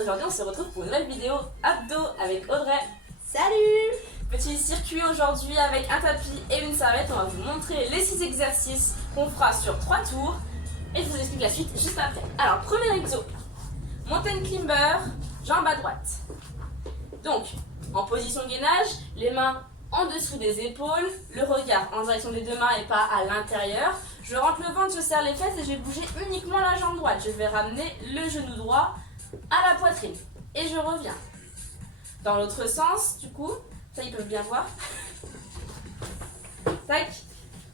Aujourd'hui on se retrouve pour une nouvelle vidéo abdos avec Audrey. Salut! Petit circuit aujourd'hui avec un tapis et une serviette. On va vous montrer les 6 exercices qu'on fera sur 3 tours. Et je vous explique la suite juste après. Alors, premier exo. Mountain climber, jambe à droite. Donc, en position gainage, les mains en dessous des épaules, le regard en direction des deux mains et pas à l'intérieur. Je rentre le ventre, je serre les fesses et je vais bouger uniquement la jambe droite. Je vais ramener le genou droit à la poitrine. Et je reviens. Dans l'autre sens, du coup, ça ils peuvent bien voir. Tac.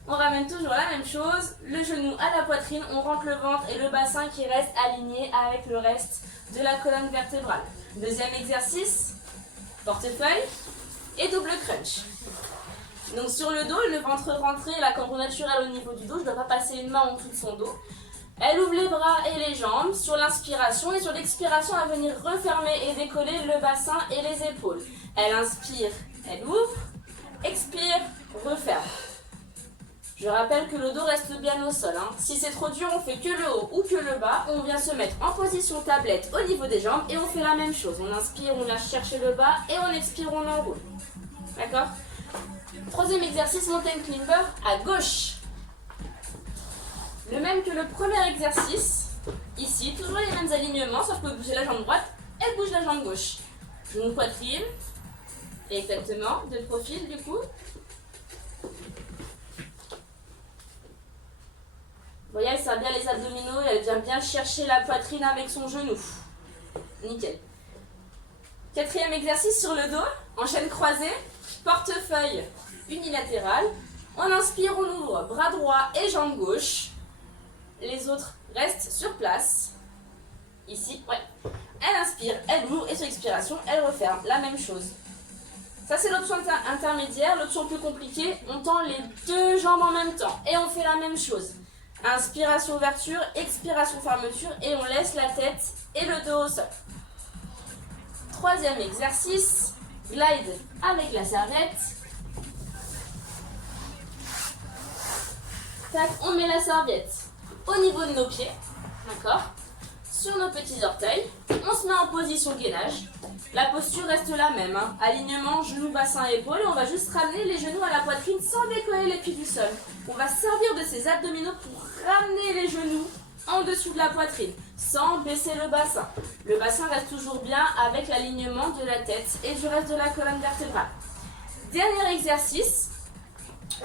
On ramène toujours la même chose, le genou à la poitrine, on rentre le ventre et le bassin qui reste aligné avec le reste de la colonne vertébrale. Deuxième exercice, portefeuille et double crunch. Donc sur le dos, le ventre rentré, la cambre naturelle au niveau du dos, je ne dois pas passer une main en dessous de son dos. Elle ouvre les bras et les jambes sur l'inspiration et sur l'expiration, elle va venir refermer et décoller le bassin et les épaules. Elle inspire, elle ouvre, expire, referme. Je rappelle que le dos reste bien au sol. Si c'est trop dur, on fait que le haut ou que le bas. On vient se mettre en position tablette au niveau des jambes et on fait la même chose. On inspire, on lâche chercher le bas et on expire, on enroule. D'accord? Troisième exercice, mountain climber à gauche. Le même que le premier exercice. Ici, toujours les mêmes alignements, sauf que bouger la jambe droite et bouge la jambe gauche. Genou poitrine. Exactement, de profil du coup. Vous voyez, elle serre bien les abdominaux, elle vient bien chercher la poitrine avec son genou. Nickel. Quatrième exercice sur le dos, en chaîne croisée, portefeuille unilatéral. On inspire, on ouvre bras droit et jambe gauche. Les autres restent sur place. Ici, ouais. Elle inspire, elle ouvre et sur expiration, elle referme. La même chose. Ça, c'est l'option intermédiaire. L'option plus compliquée, on tend les deux jambes en même temps. Et on fait la même chose. Inspiration, ouverture, expiration, fermeture. Et on laisse la tête et le dos au sol. Troisième exercice, glide avec la serviette. Tac, on met la serviette au niveau de nos pieds, d'accord, sur nos petits orteils. On se met en position gainage. La posture reste la même, alignement, genoux, bassin, épaules. Et on va juste ramener les genoux à la poitrine sans décoller les pieds du sol. On va servir de ces abdominaux pour ramener les genoux en dessous de la poitrine, sans baisser le bassin. Le bassin reste toujours bien avec l'alignement de la tête et du reste de la colonne vertébrale. Dernier exercice,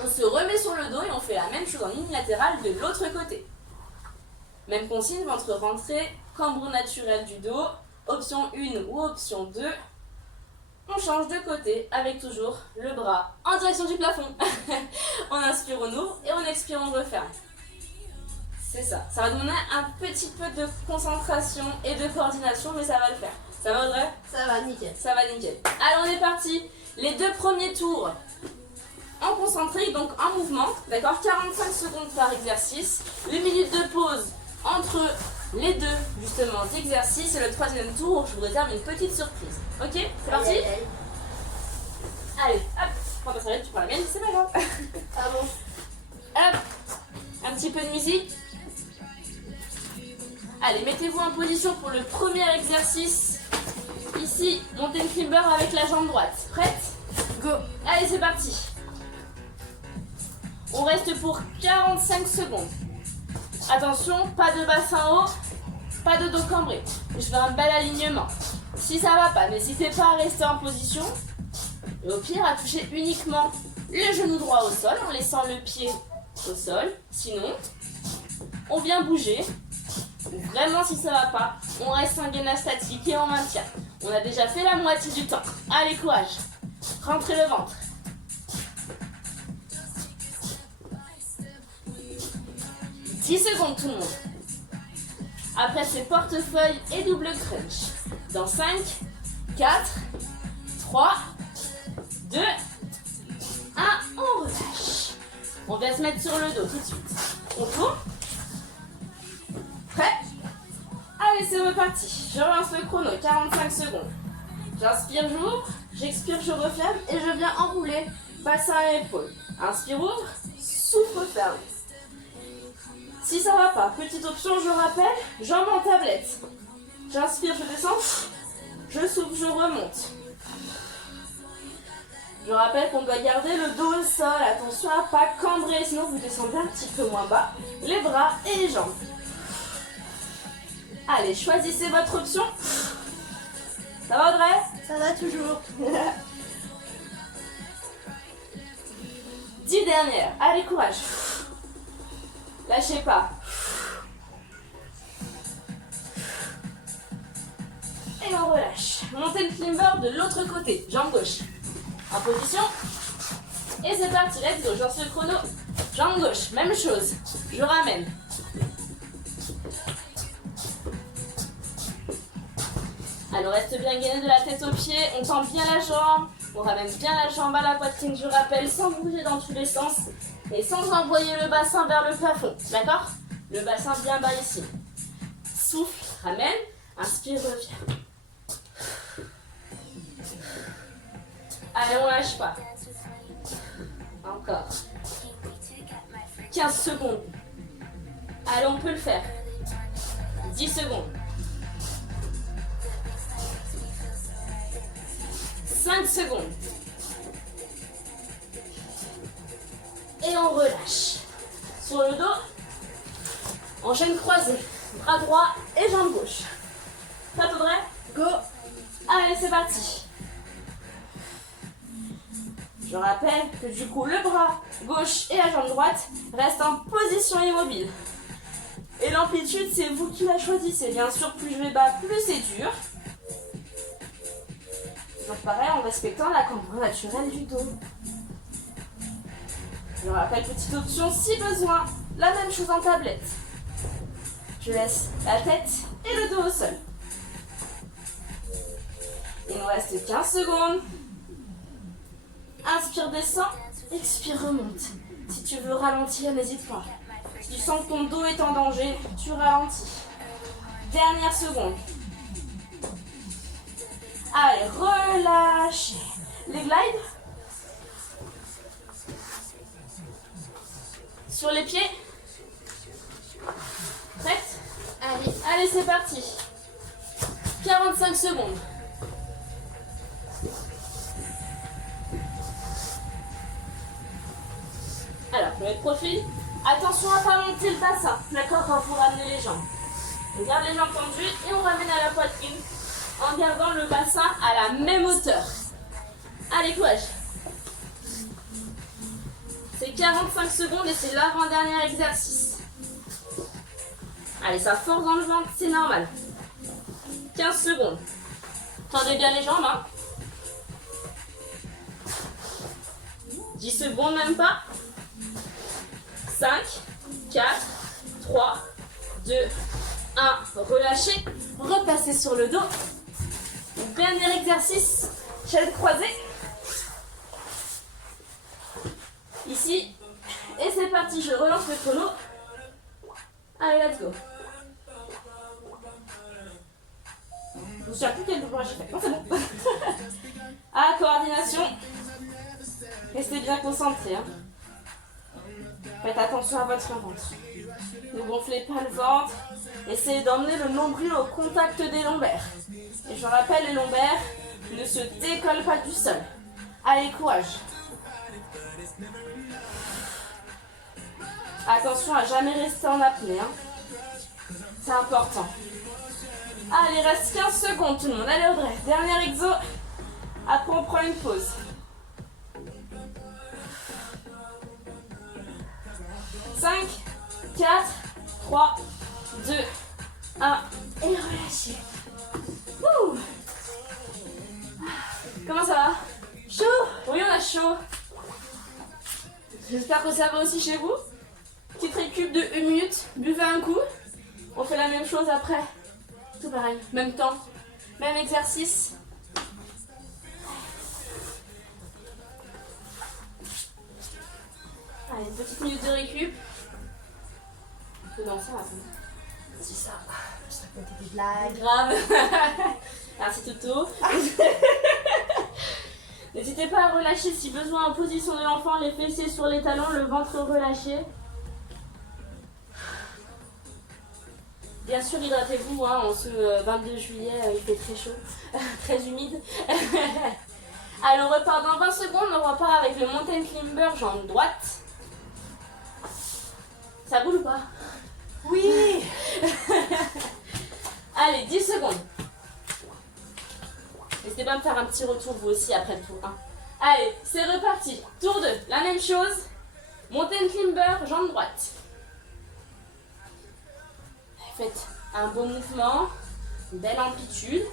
on se remet sur le dos et on fait la même chose en unilatéral de l'autre côté. Même consigne, ventre rentré, cambre naturelle du dos, option 1 ou option 2. On change de côté avec toujours le bras en direction du plafond. On inspire, on ouvre et on expire, on referme. C'est ça. Ça va demander un petit peu de concentration et de coordination, mais ça va le faire. Ça va, Audrey? Ça va, nickel. Ça va nickel. Alors on est parti. Les deux premiers tours en concentré, donc en mouvement. D'accord, 45 secondes par exercice. 8 minutes de pause entre les deux, justement, exercices. Et le troisième tour, je vous réserve une petite surprise. Ok, c'est parti? Allez, hop. Prends ta serviette, tu prends la mienne, c'est pas grave. Ah bon? Hop. Un petit peu de musique. Allez, mettez-vous en position pour le premier exercice. Ici, mountain climber avec la jambe droite. Prête? Go. Allez, c'est parti. On reste pour 45 secondes. Attention, pas de bassin haut, pas de dos cambré. Je fais un bel alignement. Si ça va pas, n'hésitez pas à rester en position. Et au pire, à toucher uniquement le genou droit au sol en laissant le pied au sol. Sinon, on vient bouger. Vraiment, si ça va pas, on reste un gainage statique et on maintient. On a déjà fait la moitié du temps. Allez, courage. Rentrez le ventre. 10 secondes tout le monde. Après c'est portefeuille et double crunch. Dans 5, 4, 3, 2, 1, on relâche. On vient se mettre sur le dos tout de suite. On tourne. Prêt? Allez, c'est reparti. Je relance le chrono, 45 secondes. J'inspire, j'ouvre. J'expire, je referme et je viens enrouler bassin et épaule. Inspire, ouvre. Souffle, ferme. Si ça va pas, petite option, je rappelle, jambes en tablette. J'inspire, je descends. Je souffle, je remonte. Je rappelle qu'on doit garder le dos au sol. Attention à ne pas cambrer, sinon vous descendez un petit peu moins bas. Les bras et les jambes. Allez, choisissez votre option. Ça va Audrey? Ça va toujours. 10 dernières. Allez, courage. Lâchez pas. Et on relâche. Montez le climber de l'autre côté. Jambe gauche. En position. Et c'est parti. Let's go. Je lance le chrono. Jambe gauche. Même chose. Je ramène. Alors reste bien gainé de la tête aux pieds. On tend bien la jambe. On ramène bien la jambe à la poitrine, je rappelle, sans bouger dans tous les sens et sans envoyer le bassin vers le plafond, d'accord? Le bassin bien bas ici. Souffle, ramène, inspire, reviens. Allez, on lâche pas. Encore. 15 secondes. Allez, on peut le faire. 10 secondes. 5 secondes. Et on relâche. Sur le dos, enchaîne croisé. Bras droit et jambe gauche. Prête Audrey? Go. Allez, c'est parti. Je rappelle que du coup, le bras gauche et la jambe droite restent en position immobile. Et l'amplitude, c'est vous qui la choisissez. Bien sûr, plus je vais bas, plus c'est dur. Toujours pareil en respectant la cambrure naturelle du dos. Je rappelle, petite option si besoin, la même chose en tablette. Je laisse la tête et le dos au sol. Il nous reste 15 secondes. Inspire, descend, expire, remonte. Si tu veux ralentir, n'hésite pas. Si tu sens que ton dos est en danger, tu ralentis. Dernière seconde. Allez, relâchez. Les glides. Sur les pieds. Prête? Allez, c'est parti. 45 secondes. Alors, je vais mettre profil. Attention à ne pas monter le bassin, d'accord, quand vous ramenez les jambes. On garde les jambes tendues et on ramène à la poitrine en gardant le bassin à la même hauteur. Allez, courage. C'est 45 secondes et c'est l'avant-dernier exercice. Allez, ça force dans le ventre, c'est normal. 15 secondes. Tendez bien les jambes, hein. 10 secondes, même pas. 5, 4, 3, 2, 1. Relâchez. Repassez sur le dos. Dernier exercice. Chaise croisée. Ici. Et c'est parti. Je relance le chrono. Allez, let's go. Je me souviens plus quel mouvement j'ai fait. Non, c'est bon. Ah, coordination. Restez bien concentrés, hein. Faites attention à votre ventre. Ne gonflez pas le ventre. Essayez d'emmener le nombril au contact des lombaires. Et je rappelle, les lombaires ne se décollent pas du sol. Allez, courage. Attention à jamais rester en apnée, hein. C'est important. Allez, il reste 15 secondes tout le monde. Allez Audrey, dernier exo. Après on prend une pause. Cinq, 4, 3, 2, 1 et relâchez. Ouh. Comment ça va? Chaud? Oui, on a chaud. J'espère que ça va aussi chez vous. Petite récup de 1 minute, buvez un coup. On fait la même chose après. Tout pareil, même temps, même exercice. Allez, une petite minute de récup. On peut danser là. C'est ça. Je racontais des blagues. Grave. Merci Toto. N'hésitez pas à relâcher si besoin en position de l'enfant, les fessiers sur les talons, le ventre relâché. Bien sûr, hydratez-vous, hein, en ce 22 juillet, il fait très chaud, très humide. Allez, on repart dans 20 secondes, on repart avec le mountain climber, jambe droite. Ça boule ou pas? Oui. Allez, 10 secondes. N'hésitez pas à me faire un petit retour vous aussi après le tour 1. Allez, c'est reparti. Tour 2, la même chose. Mountain climber, jambe droite. Faites un beau mouvement, une belle amplitude.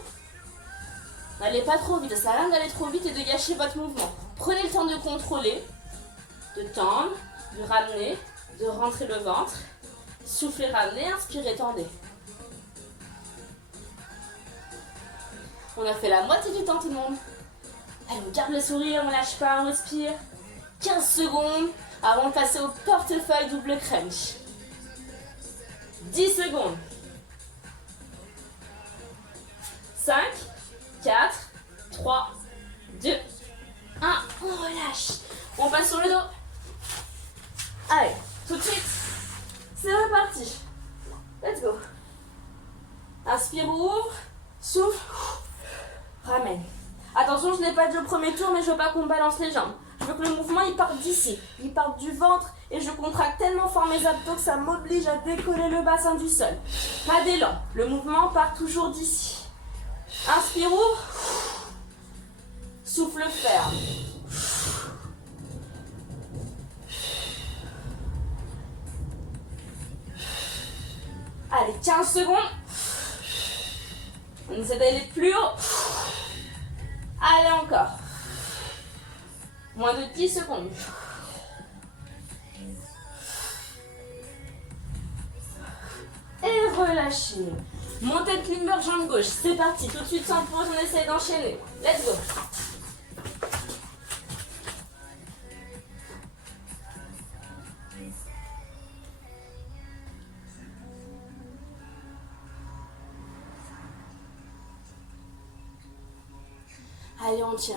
N'allez pas trop vite, ça sert à rien d'aller trop vite et de gâcher votre mouvement. Prenez le temps de contrôler, de tendre, de ramener, de rentrer le ventre. Soufflez, ramenez, inspirez, tendez. On a fait la moitié du temps tout le monde. Allez, on garde le sourire, on lâche pas, on respire. 15 secondes avant de passer au portefeuille double crunch. 10 secondes. 5, 4, 3, 2, 1. On relâche. On passe sur le dos. Allez, tout de suite. C'est reparti. Let's go. Inspire, ouvre. Souffle. Ramène. Attention, je n'ai pas dit au premier tour, mais je veux pas qu'on balance les jambes. Je veux que le mouvement il parte d'ici. Il parte du ventre et je contracte tellement fort mes abdos que ça m'oblige à décoller le bassin du sol. Pas d'élan. Le mouvement part toujours d'ici. Inspire, ouvre. Souffle ferme. Allez, 15 secondes. On essaie d'aller plus haut. Allez, encore. Moins de 10 secondes. Et relâchez. Mountain climber, jambe gauche. C'est parti. Tout de suite sans pause, on essaie d'enchaîner. Let's go. Allez, on tient.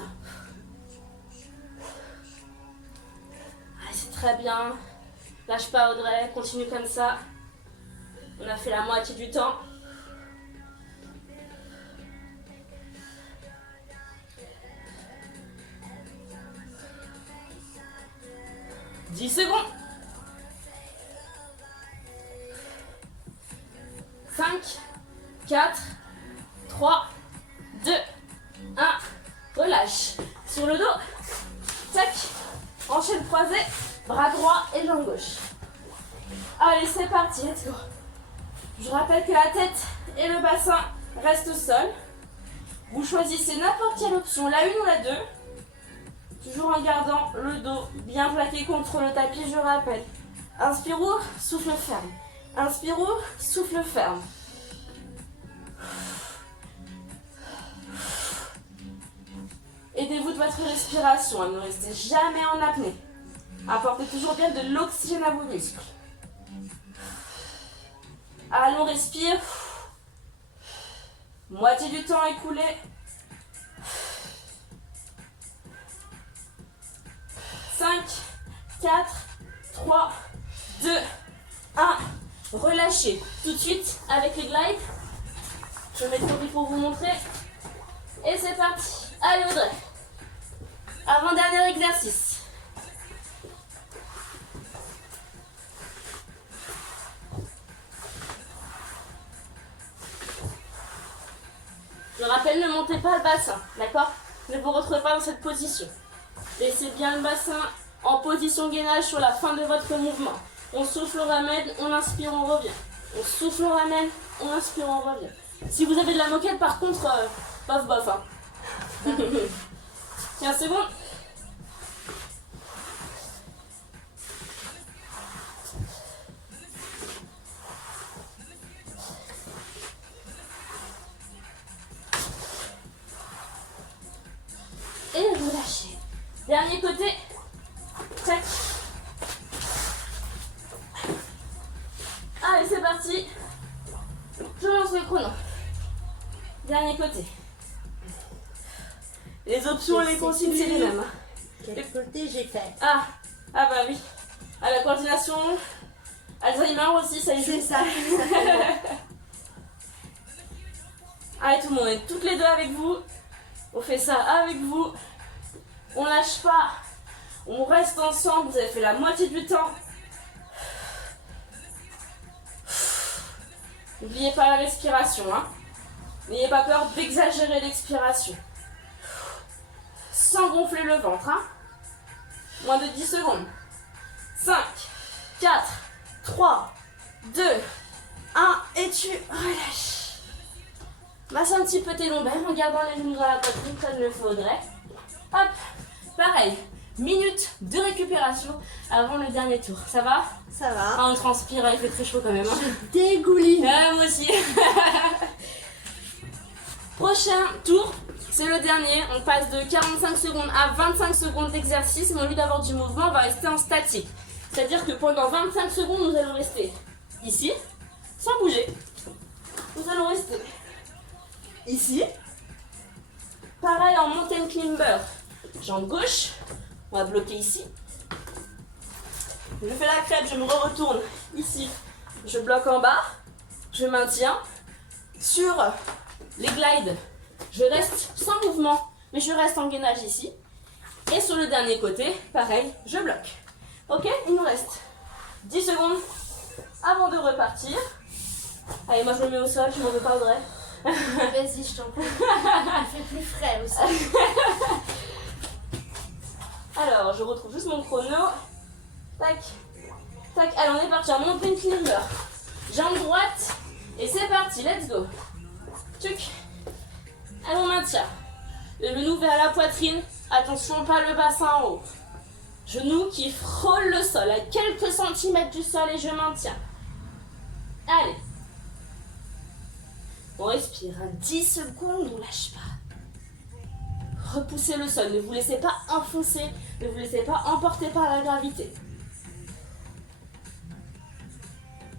Allez, c'est très bien. Lâche pas, Audrey. Continue comme ça. On a fait la moitié du temps. « 10 secondes. 5, 4, 3, 2, 1. Relâche. Sur le dos. Tac. Enchaîne croisé. Bras droit et jambe gauche. Allez, c'est parti. Let's go. Je rappelle que la tête et le bassin restent au sol. Vous choisissez n'importe quelle option, la 1 ou la 2. Toujours en gardant le dos bien plaqué contre le tapis, je rappelle. Inspire, ouvre, souffle ferme. Inspire, ouvre, souffle ferme. Aidez-vous de votre respiration, ne restez jamais en apnée. Apportez toujours bien de l'oxygène à vos muscles. Allons, respire. Moitié du temps écoulé. 5, 4, 3, 2, 1. Relâchez. Tout de suite avec les glides. Je mets le tapis pour vous montrer. Et c'est parti. Allez, Audrey. Avant-dernier exercice. Je rappelle, ne montez pas le bassin, d'accord? Ne vous retrouvez pas dans cette position. Laissez bien le bassin en position gainage sur la fin de votre mouvement. On souffle, on ramène, on inspire, on revient. On souffle, on ramène, on inspire, on revient. Si vous avez de la moquette, par contre, bof bof. Hein. 15 secondes. Et relâchez. Dernier côté. Tac. Allez, c'est parti. Je lance le chrono. Dernier côté. Les options et les consignes, c'est les mêmes. Quel côté j'ai fait? Ah bah oui. Ah, la coordination. Alzheimer aussi, ça existe. C'est ça. Allez tout le monde, on est toutes les deux avec vous. On fait ça avec vous. On lâche pas. On reste ensemble. Vous avez fait la moitié du temps. N'oubliez pas la respiration. Hein. N'ayez pas peur d'exagérer l'expiration. Sans gonfler le ventre. Hein. Moins de 10 secondes. 5, 4, 3, 2, 1. Et tu relâches. Masse un petit peu tes lombaires en gardant les genoux dans la poitrine comme il le faudrait. Hop. Pareil. Minute de récupération avant le dernier tour. Ça va? Ça va. Ah, on transpire, il fait très chaud quand même. Hein. Dégouline. Ah, moi aussi. Prochain tour, c'est le dernier. On passe de 45 secondes à 25 secondes d'exercice. Mais au lieu d'avoir du mouvement, on va rester en statique. C'est-à-dire que pendant 25 secondes, nous allons rester ici, sans bouger. Nous allons rester ici. Pareil en mountain climber. Jambe gauche. On va bloquer ici. Je fais la crêpe, je me retourne ici. Je bloque en bas. Je maintiens. Sur les glides, je reste sans mouvement, mais je reste en gainage ici. Et sur le dernier côté, pareil, je bloque. Ok, il nous reste 10 secondes avant de repartir. Allez, moi je me mets au sol, je m'en veux pas Audrey. Vas-y, je t'en prie. Il fait plus frais aussi. Alors, je retrouve juste mon chrono. Tac, tac. Allez, on est parti en mountain climber. Jambe droite. Et c'est parti, let's go. Tuc. Allez, on maintient. Le genou vers la poitrine. Attention, pas le bassin en haut. Genou qui frôle le sol à quelques centimètres du sol et je maintiens. Allez. On respire. 10 secondes, on lâche pas. Repoussez le sol, ne vous laissez pas enfoncer, ne vous laissez pas emporter par la gravité.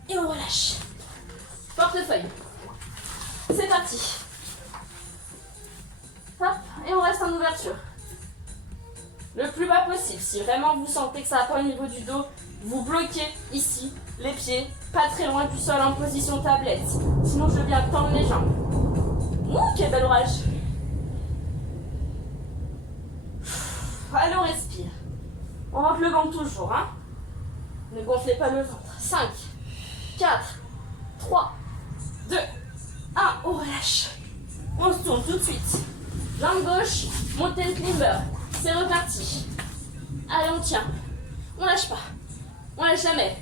Et on relâche. Portefeuille. C'est parti. Hop, et on reste en ouverture. Le plus bas possible. Si vraiment vous sentez que ça va pas au niveau du dos, vous bloquez ici les pieds, pas très loin du sol en position tablette. Sinon je viens tendre les jambes. Ouh, quel bel orage. Allez, on respire. On rentre le ventre toujours. Hein. Ne gonflez pas le ventre. 5, 4, 3, 2, 1. On relâche. On se tourne tout de suite. Jambe gauche, mountain climber. C'est reparti. Allez, on tient. On lâche pas. On lâche jamais.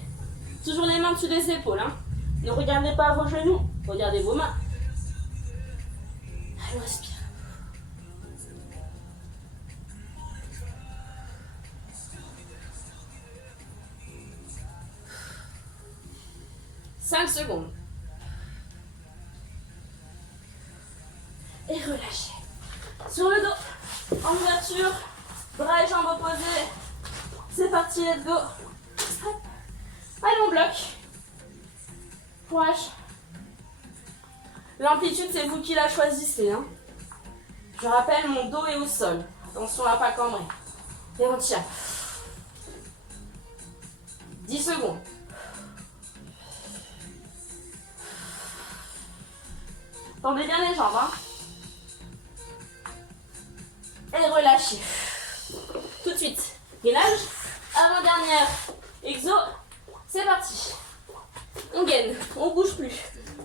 Toujours les mains dessous des épaules. Hein. Ne regardez pas vos genoux. Regardez vos mains. Allez, on respire. 5 secondes. Et relâchez. Sur le dos, en ouverture, bras et jambes opposés. C'est parti, let's go. Hop. Allez, on bloque. Courage. L'amplitude, c'est vous qui la choisissez. Hein. Je rappelle, mon dos est au sol. Attention à ne pas cambrer. Et on tient. 10 secondes. Tendez bien les jambes. Hein. Et relâchez. Tout de suite. Gainage. Avant-dernière. Exo. C'est parti. On gaine. On bouge plus.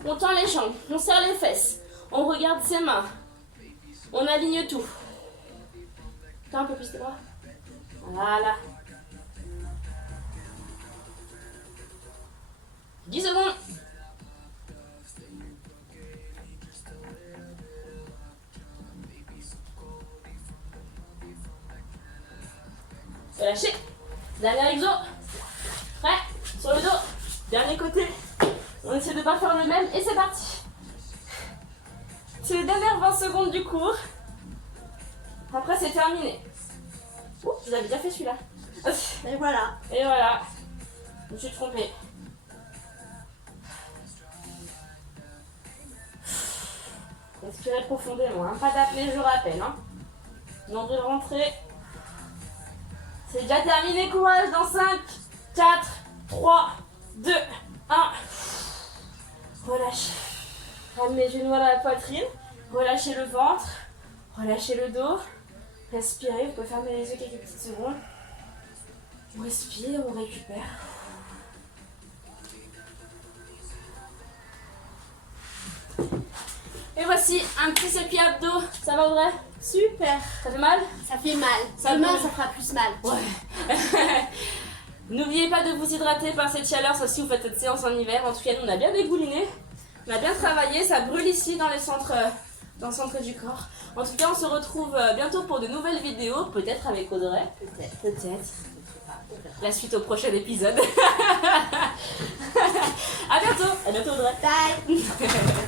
On tend les jambes. On serre les fesses. On regarde ses mains. On aligne tout. Tends un peu plus tes bras. Voilà. 10 secondes. Relâchez. Dernier exo. Prêt. Sur le dos. Dernier côté. On essaie de ne pas faire le même et c'est parti. C'est les dernières 20 secondes du cours. Après c'est terminé. Ouh, je vous avais déjà fait celui-là. Et voilà. Et voilà. Je me suis trompée. Respirez profondément. Hein. Pas d'apnée, je rappelle. Hein. Non de rentrer. C'est déjà terminé, courage, dans 5, 4, 3, 2, 1. Relâche. Ramenez les genoux à la poitrine. Relâchez le ventre, relâchez le dos. Respirez, vous pouvez fermer les yeux quelques petites secondes. On respire, on récupère. Et voici un petit selfie abdo. Ça va Audrey? Super. Ça fait mal? Ça fait mal. Ça Demain, fait- ça fera plus mal. Ouais. N'oubliez pas de vous hydrater par cette chaleur, sauf si vous faites cette séance en hiver. En tout cas, nous on a bien dégouliné. On a bien travaillé, ça brûle ici dans le centre du corps. En tout cas, on se retrouve bientôt pour de nouvelles vidéos, peut-être avec Audrey. Peut-être. Peut-être. La suite au prochain épisode. À bientôt Audrey. Bye.